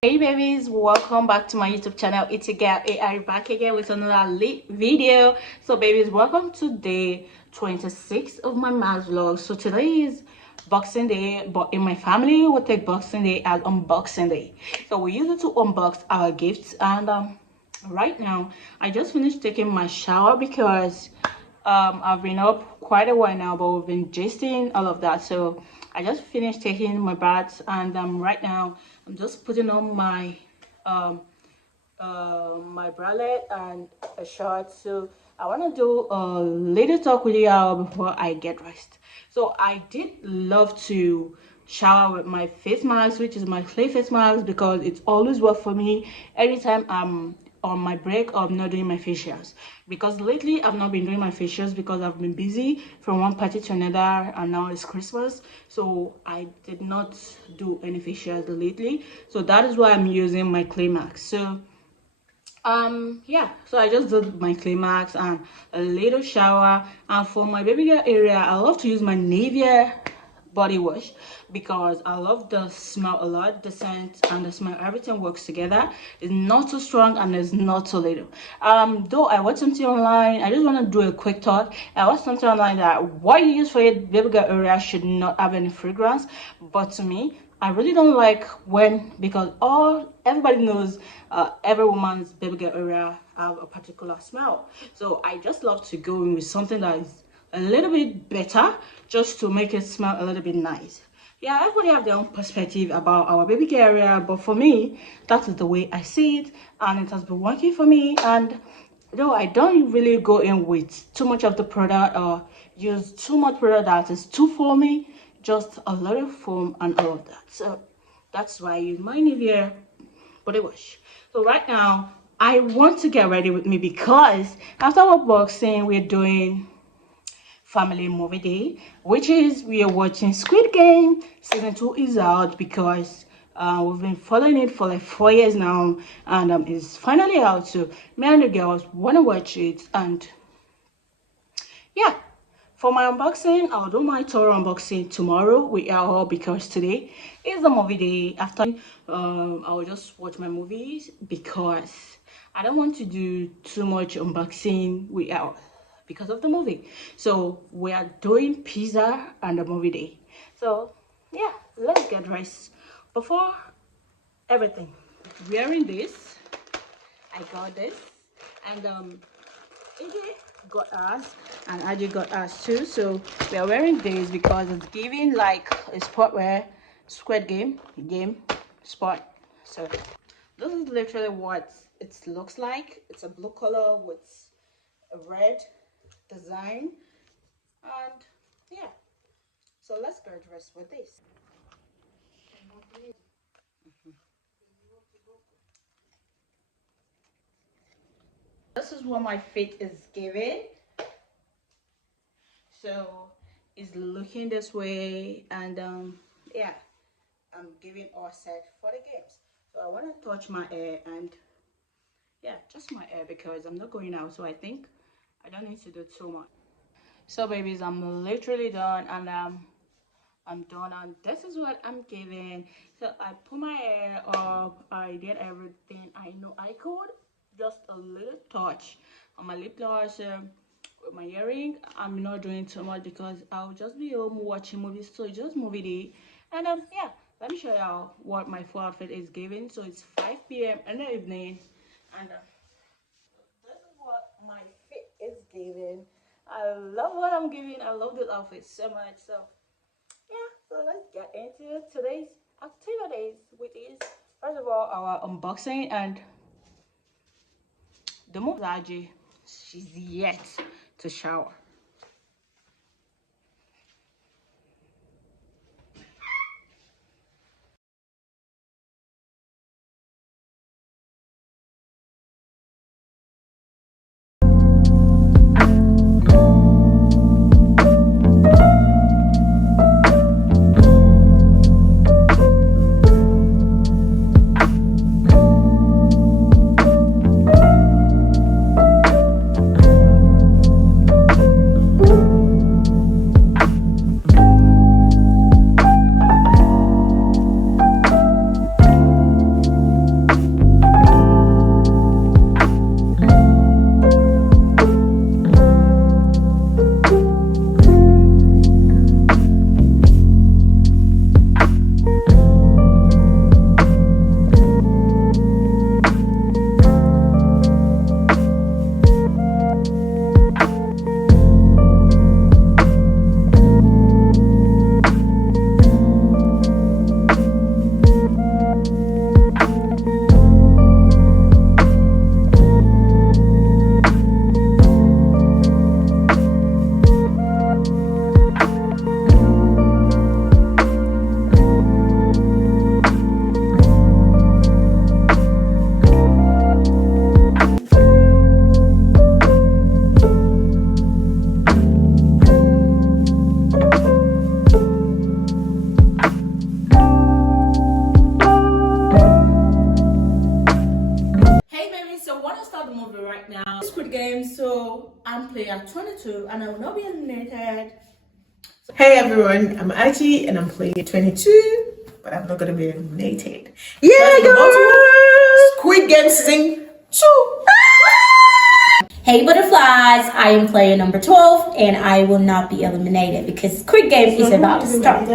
Hey babies, welcome back to my YouTube channel. It's your girl AI back again with another lit video. So babies, welcome to day 26 of my math vlog. So today is Boxing Day, but in my family we take Boxing Day as unboxing day. So we use it to unbox our gifts, and right now I just finished taking my shower because I've been up quite a while now, but we've been gisting all of that. So I just finished taking my bath, and right now I'm just putting on my my bralette and a short. So I want to do a little talk with you before I get rest. So I did love to shower with my face mask, which is my clay face mask, because it's always worked for me anytime I'm on my break or I'm not doing my facials. Because lately I've not been doing my facials because I've been busy from one party to another, and now it's Christmas, so I did not do any facials lately. So that is why I'm using my clay mask. So yeah, so I just did my climax and a little shower. And for my baby girl area, I love to use my Nivea body wash because I love the smell a lot. The scent and the smell, everything works together. It's not too strong and it's not too little. Though I watched something online, I just want to do a quick talk. I watched something online that what you use for your baby girl area should not have any fragrance, but to me I really don't like when, because everybody knows every woman's baby girl area have a particular smell. So I just love to go in with something that is a little bit better, just to make it smell a little bit nice. Yeah, everybody have their own perspective about our baby girl area, but for me, that is the way I see it, and it has been working for me. And though I don't really go in with too much of the product or use too much product that is too foamy, just a little foam and all of that. So that's why I use my Nivea body wash. So right now I want to get ready with me because after our boxing we're doing family movie day, which is we are watching Squid Game. Season 2 is out because we've been following it for like 4 years now, and it's finally out. So me and the girls want to watch it, and yeah, for my unboxing, I'll do my tour unboxing tomorrow with y'all because today is the movie day. After I'll just watch my movies because I don't want to do too much unboxing with y'all because of the movie. So we are doing pizza and the movie day. So yeah, let's get dressed. Before everything, wearing this, I got this, and AJ got us, and Aji got us too. So we are wearing this because it's giving like a sport wear, Squid Game sport. So this is literally what it looks like. It's a blue color with a red design, and yeah. So let's go dress with this. This is what my fit is giving. So it's looking this way, and yeah, I'm giving all set for the games. So I want to touch my hair, and yeah, just my hair because I'm not going out, so I think I don't need to do too much. So babies, I'm literally done, and I'm done, and this is what I'm giving. So I put my hair up, I did everything I know I could, just a little touch on my lip gloss, with my earring. I'm not doing too much because I'll just be home watching movies, so just movie day. And yeah, let me show y'all what my full outfit is giving. So it's 5 p.m. in the evening, and this is what my fit is giving. I love what I'm giving. I love this outfit so much. So yeah, so let's get into today's activities, which is first of all our unboxing and the movie. She's yet to shower. movie right now. Squid Game, so I'm player 22 and I will not be eliminated. Hey everyone, I'm Aji and I'm player 22, but I'm not gonna be eliminated. Yeah, girl! Squid Game season 2. Hey butterflies, I am player number 12 and I will not be eliminated because Squid Game is about to start.